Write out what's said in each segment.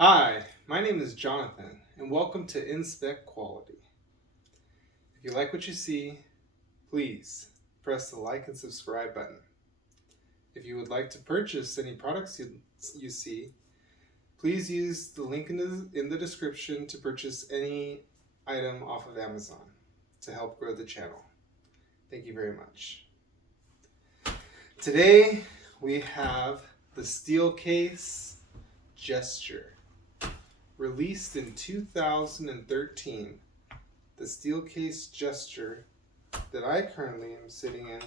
Hi, my name is Jonathan, and welcome to Inspect Quality. If you like what you see, please press the like and subscribe button. If you would like to purchase any products you see, please use the link in the description to purchase any item off of Amazon to help grow the channel. Thank you very much. Today we have the Steelcase Gesture. Released in 2013, the Steelcase Gesture that I currently am sitting in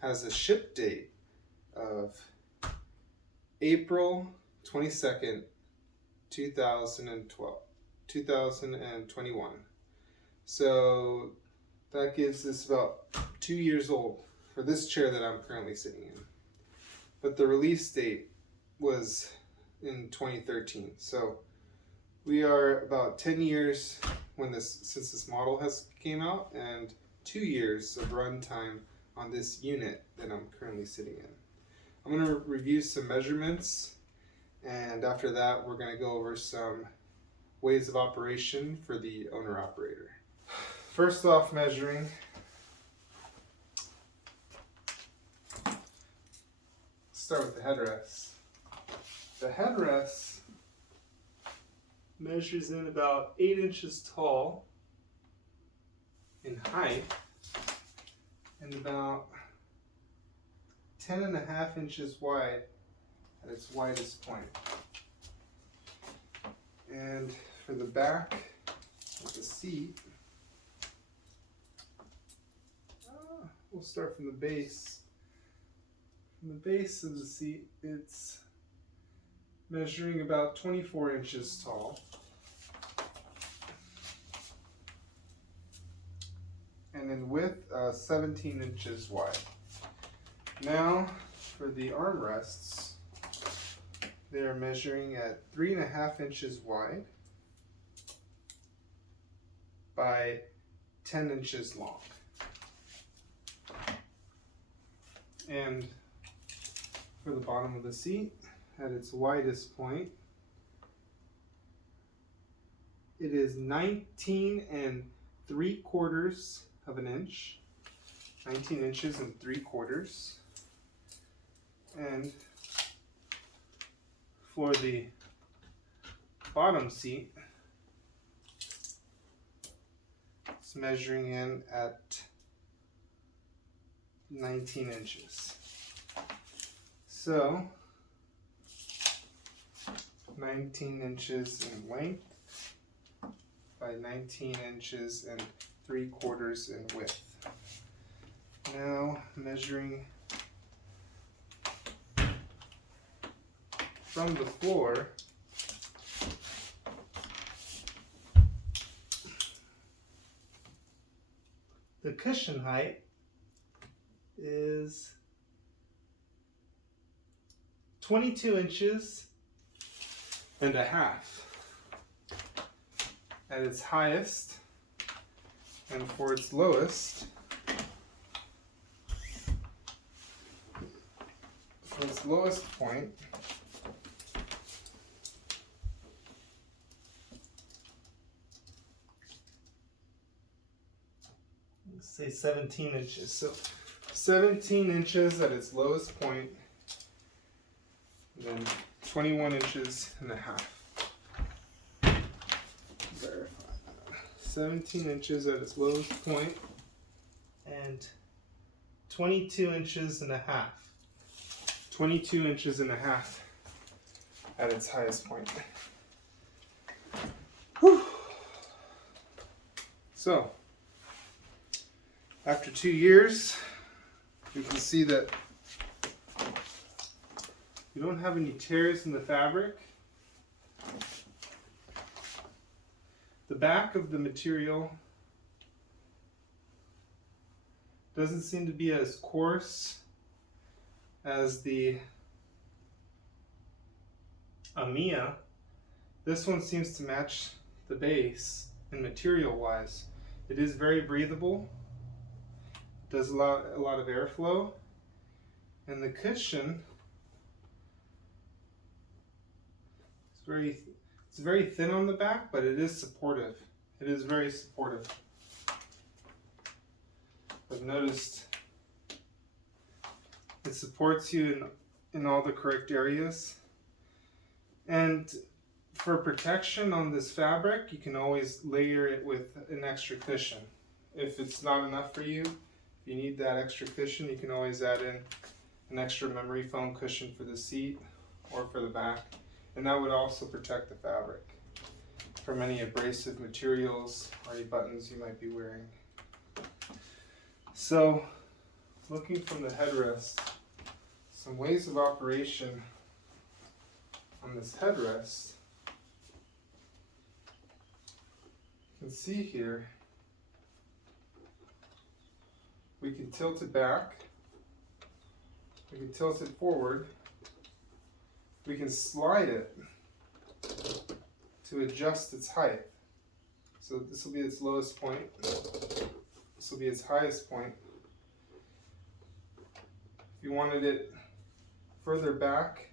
has a ship date of April 22nd, 2021. So that gives us about 2 years old for this chair that I'm currently sitting in. But the release date was in 2013. So we are about 10 years since this model has came out, and 2 years of runtime on this unit that I'm currently sitting in. I'm going to review some measurements, and after that we're going to go over some ways of operation for the owner-operator. First off, measuring. Start with the headrest. The headrest measures in about 8 inches tall in height and about 10.5 inches wide at its widest point. And for the back of the seat, we'll start from the base. From the base of the seat, it's measuring about 24 inches tall. And in width, 17 inches wide. Now, for the armrests, they are measuring at 3.5 inches wide by 10 inches long. And for the bottom of the seat, at its widest point, it is 19.75 of an inch, 19 inches and 3/4. And for the bottom seat, it's measuring in at 19 inches. So 19 inches in length by 19 inches and 3/4 in width. Now measuring from the floor, the cushion height is 22.5 inches at its highest, and for its lowest, point, let's say 17 inches. So 17 inches at its lowest point, and then 21.5 inches. Verify that. 17 inches at its lowest point and 22.5 inches. 22.5 inches at its highest point. Whew. So, after 2 years, you can see that you don't have any tears in the fabric. The back of the material doesn't seem to be as coarse as the Amiya. This one seems to match the base, and material wise it is very breathable, does a lot of airflow, and the cushion is it's very thin on the back, but it is supportive. It is very supportive. I've noticed it supports you in all the correct areas. And for protection on this fabric, you can always layer it with an extra cushion. If it's not enough for you, if you need that extra cushion, you can always add in an extra memory foam cushion for the seat or for the back. And that would also protect the fabric from any abrasive materials or any buttons you might be wearing. So, looking from the headrest, some ways of operation on this headrest. You can see here, we can tilt it back, we can tilt it forward, we can slide it to adjust its height. So this will be its lowest point, this will be its highest point. If you wanted it further back,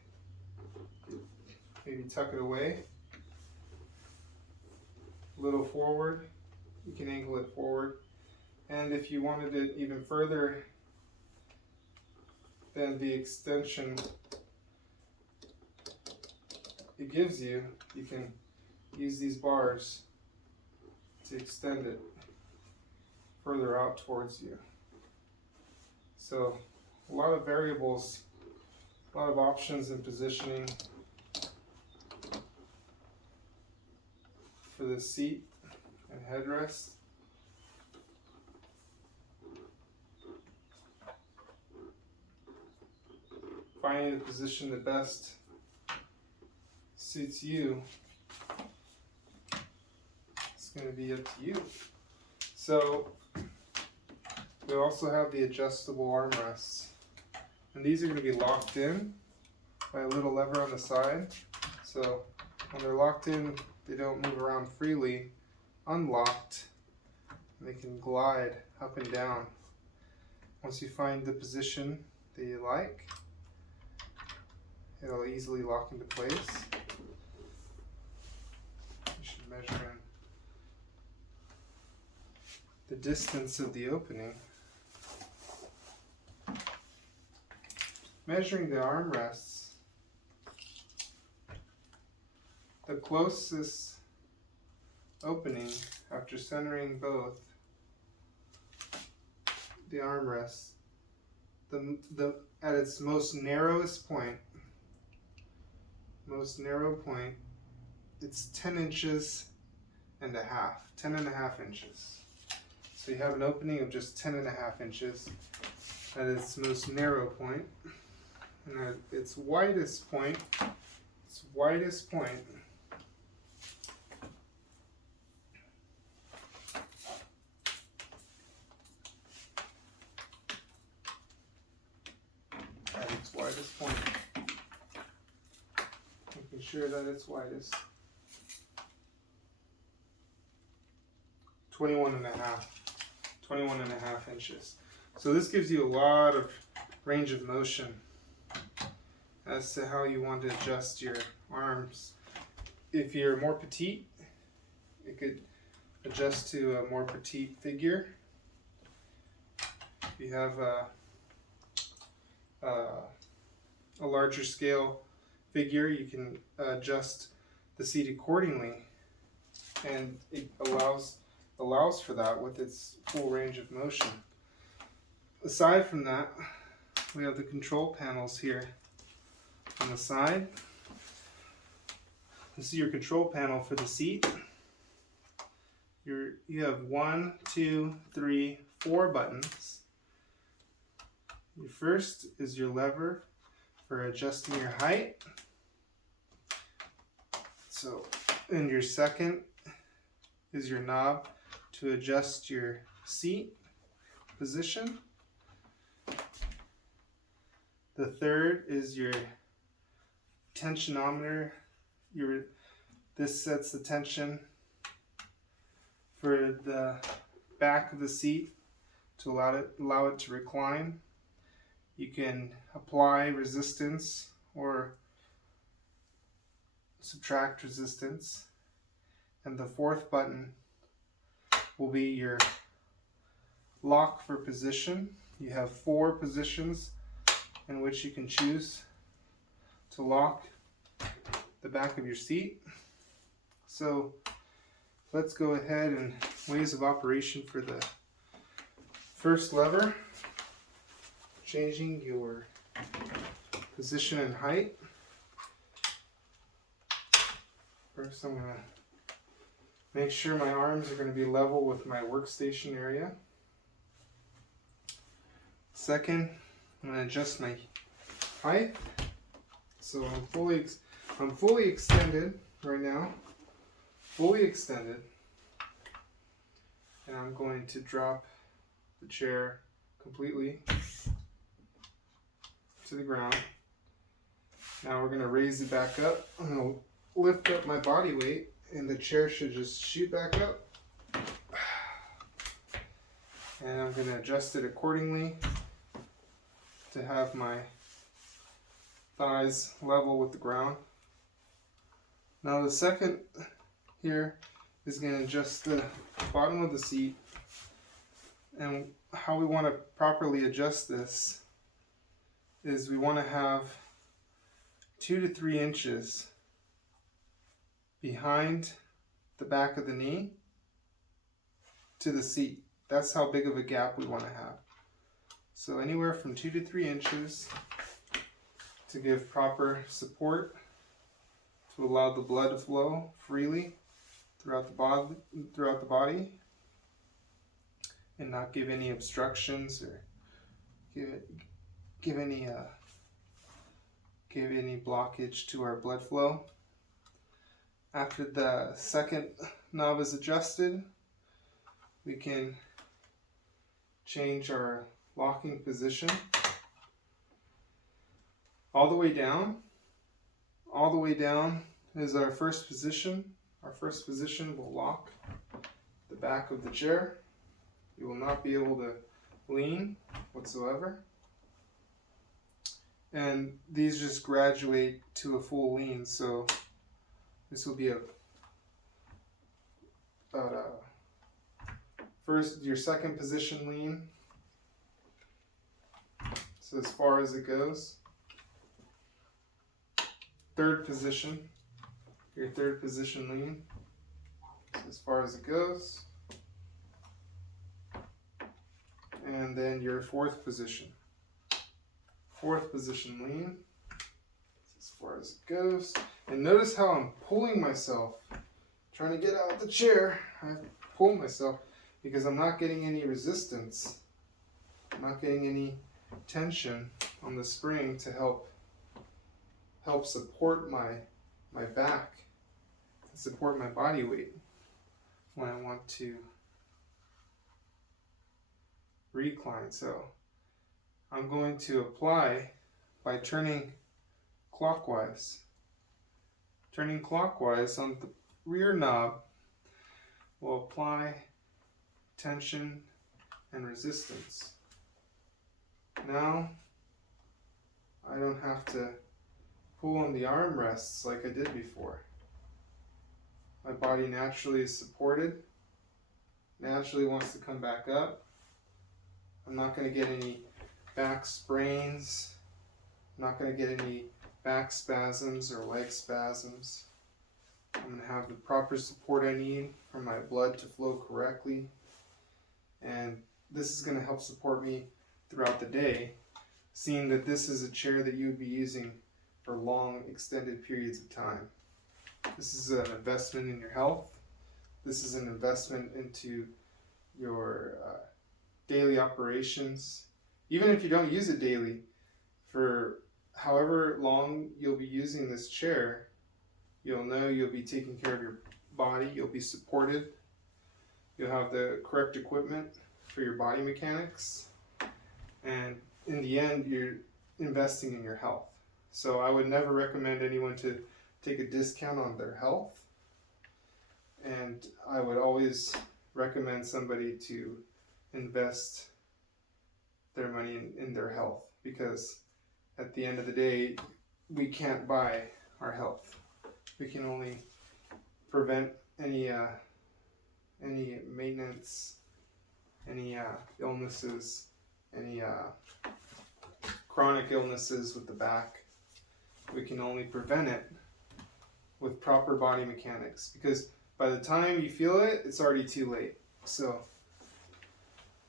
maybe tuck it away. A little forward, you can angle it forward. And if you wanted it even further than the extension it gives you, you can use these bars to extend it further out towards you. So a lot of variables, a lot of options in positioning for the seat and headrest. Finding the position that best suits you, it's going to be up to you. So we also have the adjustable armrests, and these are going to be locked in by a little lever on the side. So when they're locked in, they don't move around freely. Unlocked, they can glide up and down. Once you find the position that you like, it'll easily lock into place. You should measure in the distance of the opening. Measuring the armrests, the closest opening after centering both the armrests, at its most narrowest point, it's 10 inches and a half, 10 and a half inches. So you have an opening of just 10 and a half inches at its most narrow point, and at its widest point, making sure that it's widest, 21 and a half inches. So this gives you a lot of range of motion as to how you want to adjust your arms. If you're more petite, it could adjust to a more petite figure. If you have a larger scale figure, you can adjust the seat accordingly, and it allows for that with its full range of motion. Aside from that, we have the control panels here on the side. This is your control panel for the seat. You have 1, 2, 3, 4 buttons. Your first is your lever for adjusting your height. So, and your second is your knob to adjust your seat position. The third is your tensionometer. This sets the tension for the back of the seat to allow it to recline. You can apply resistance or subtract resistance. And the fourth button will be your lock for position. You have 4 positions in which you can choose to lock the back of your seat. So let's go ahead and ways of operation for the first lever. Changing your position and height. First I'm going to make sure my arms are going to be level with my workstation area. Second, I'm going to adjust my height. So I'm fully extended right now. Fully extended. And I'm going to drop the chair completely to the ground. Now we're going to raise it back up. I'm going to lift up my body weight and the chair should just shoot back up. And I'm going to adjust it accordingly to have my thighs level with the ground. Now the second here is going to adjust the bottom of the seat, and how we want to properly adjust this is we want to have 2 to 3 inches behind the back of the knee to the seat. That's how big of a gap we want to have. So anywhere from 2 to 3 inches to give proper support to allow the blood to flow freely throughout the body and not give any obstructions or give any blockage to our blood flow. After the second knob is adjusted, we can change our locking position all the way down. All the way down is our first position. Our first position will lock the back of the chair. You will not be able to lean whatsoever. And these just graduate to a full lean, so this will be first your second position lean. So as far as it goes. Third position, your third position lean. So as far as it goes. And then your fourth position. Fourth position lean. As far as it goes. And notice how I'm pulling myself, trying to get out of the chair. I pull myself because I'm not getting any resistance. I'm not getting any tension on the spring to help support my back, support my body weight when I want to recline. So I'm going to apply by turning clockwise. Turning clockwise on the rear knob will apply tension and resistance. Now I don't have to pull on the armrests like I did before. My body naturally is supported, naturally wants to come back up. I'm not going to get any back sprains. I'm not going to get any back spasms or leg spasms. I'm going to have the proper support I need for my blood to flow correctly. And this is going to help support me throughout the day, seeing that this is a chair that you would be using for long, extended periods of time. This is an investment in your health. This is an investment into your daily operations. Even if you don't use it daily, for however long you'll be using this chair, you'll know you'll be taking care of your body, you'll be supported, you'll have the correct equipment for your body mechanics, and in the end, you're investing in your health. So I would never recommend anyone to take a discount on their health, and I would always recommend somebody to invest their money in their health, because at the end of the day, we can't buy our health. We can only prevent any maintenance, any illnesses, any chronic illnesses with the back. We can only prevent it with proper body mechanics, because by the time you feel it, it's already too late. So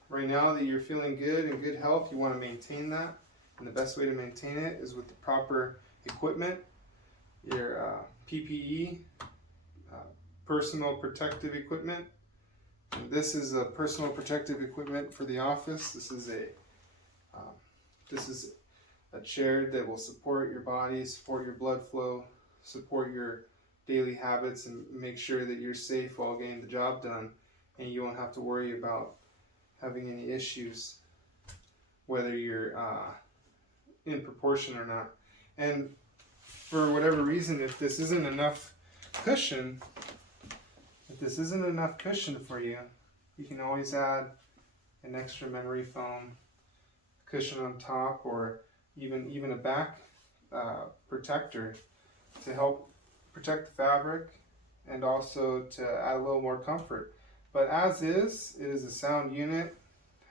right now that you're feeling good and good health, you want to maintain that, and the best way to maintain it is with the proper equipment, your PPE, personal protective equipment. And this is a personal protective equipment for the office. This is a chair that will support your body, support your blood flow, support your daily habits, and make sure that you're safe while getting the job done, and you won't have to worry about having any issues, whether you're in proportion or not. And for whatever reason, if this isn't enough cushion, for you, you can always add an extra memory foam cushion on top, or even a back protector to help protect the fabric and also to add a little more comfort. But as is, it is a sound unit,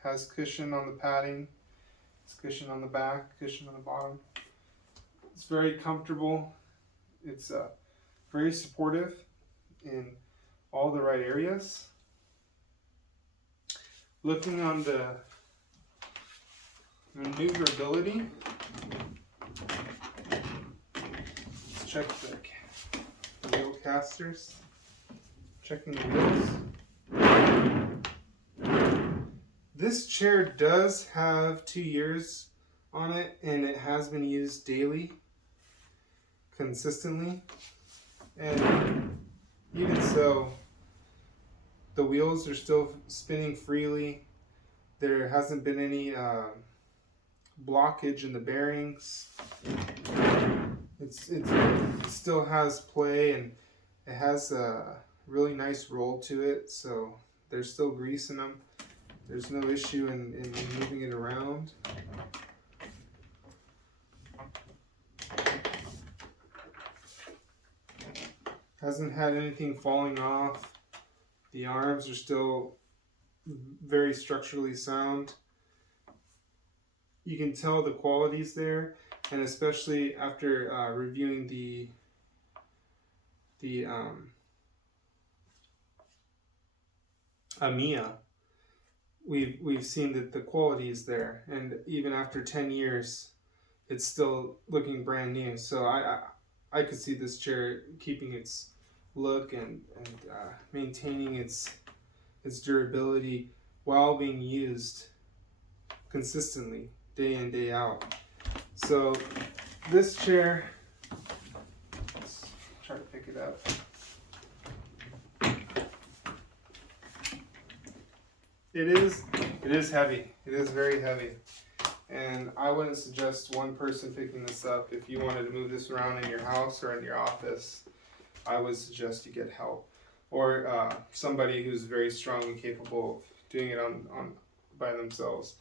has cushion on the padding, it's cushion on the back, cushion on the bottom. It's very comfortable. It's very supportive in all the right areas. Looking on the maneuverability, let's check the wheel casters. Checking the wheels. This chair does have 2 years on it, and it has been used daily, consistently. And even so, the wheels are still spinning freely. There hasn't been any blockage in the bearings. It still has play, and it has a really nice roll to it, so there's still grease in them. There's no issue in moving it around. Hasn't had anything falling off. The arms are still very structurally sound. You can tell the quality's there, and especially after reviewing the AMIA, we've seen that the quality is there, and even after 10 years, it's still looking brand new. So I could see this chair keeping its look and maintaining its durability while being used consistently, day in, day out. So this chair, let's try to pick it up. It is heavy. It is very heavy. And I wouldn't suggest one person picking this up. If you wanted to move this around in your house or in your office, I would suggest you get help, or somebody who's very strong and capable of doing it on by themselves.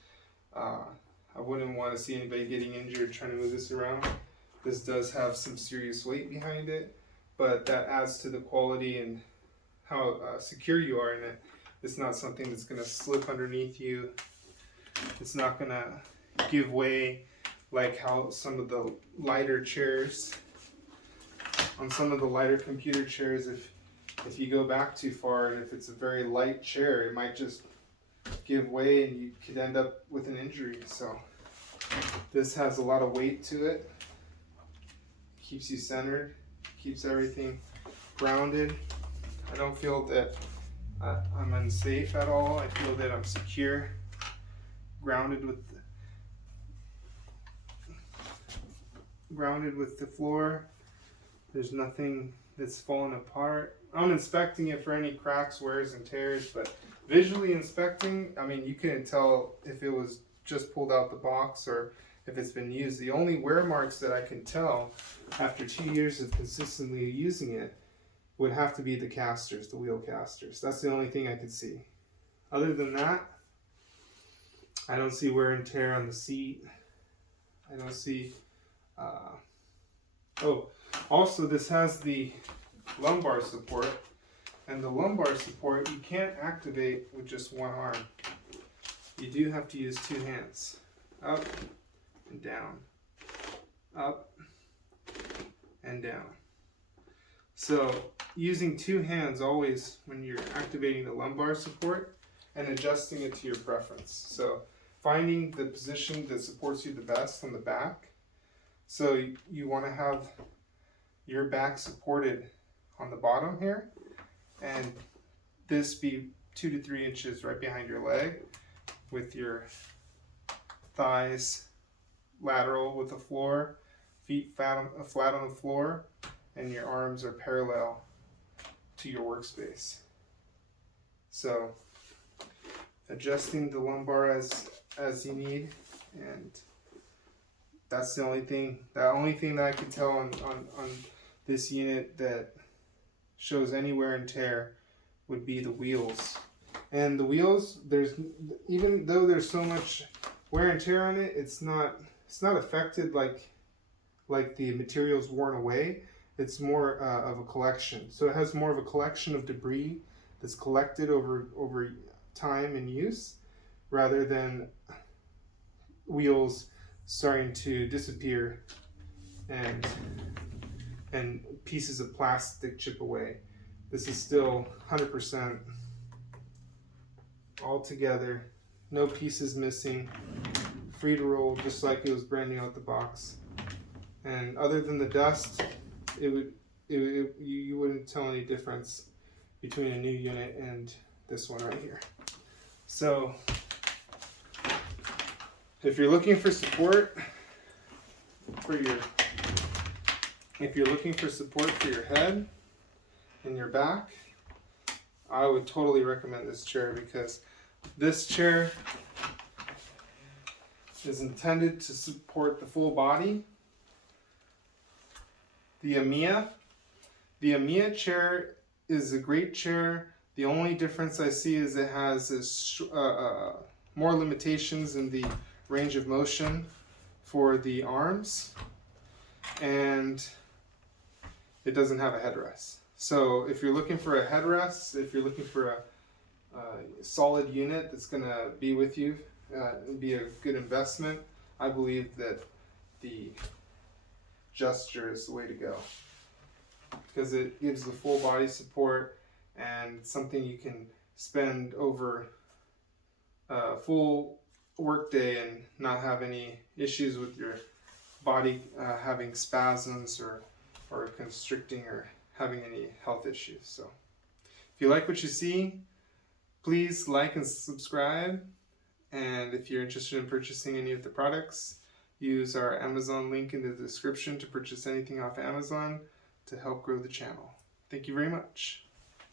I wouldn't want to see anybody getting injured trying to move this around. This does have some serious weight behind it, but that adds to the quality and how secure you are in it. It's not something that's going to slip underneath you. It's not going to give way like how some of the lighter chairs, on some of the lighter computer chairs, if you go back too far and if it's a very light chair, it might just give way and you could end up with an injury. So this has a lot of weight to it. Keeps you centered, keeps everything grounded. I don't feel that I'm unsafe at all. I feel that I'm secure, grounded with the floor. There's nothing that's fallen apart. I'm inspecting it for any cracks, wears, and tears, but visually inspecting, I mean, you couldn't tell if it was just pulled out the box or if it's been used. The only wear marks that I can tell after 2 years of consistently using it would have to be the casters, the wheel casters. That's the only thing I could see. Other than that, I don't see wear and tear on the seat. I don't see... oh, also this has the lumbar support. And the lumbar support you can't activate with just one arm. You do have to use two hands. Up and down. Up and down. So using two hands always when you're activating the lumbar support and adjusting it to your preference. So finding the position that supports you the best on the back. So you want to have your back supported on the bottom here, and this be 2 to 3 inches right behind your leg, with your thighs lateral with the floor, feet flat on the floor, and your arms are parallel to your workspace. So adjusting the lumbar as you need, and that's the only thing that I can tell on this unit that shows any wear and tear would be the wheels. And the wheels, even though there's so much wear and tear on it, it's not affected like the material's worn away. It's more of a collection. So it has more of a collection of debris that's collected over time and use, rather than wheels starting to disappear and pieces of plastic chip away. This is still 100% all together, no pieces missing, free to roll just like it was brand new out the box. And other than the dust, you wouldn't tell any difference between a new unit and this one right here. So if you're looking for support for your head and your back, I would totally recommend this chair, because this chair is intended to support the full body. The AMIA chair is a great chair. The only difference I see is it has more limitations in the range of motion for the arms, and it doesn't have a headrest. So if you're looking for a headrest, if you're looking for a solid unit that's going to be with you and be a good investment, I believe that the Gesture is the way to go, because it gives the full body support and something you can spend over a full work day and not have any issues with your body having spasms or constricting or having any health issues. So if you like what you see, please like and subscribe. And if you're interested in purchasing any of the products, use our Amazon link in the description to purchase anything off Amazon to help grow the channel. Thank you very much.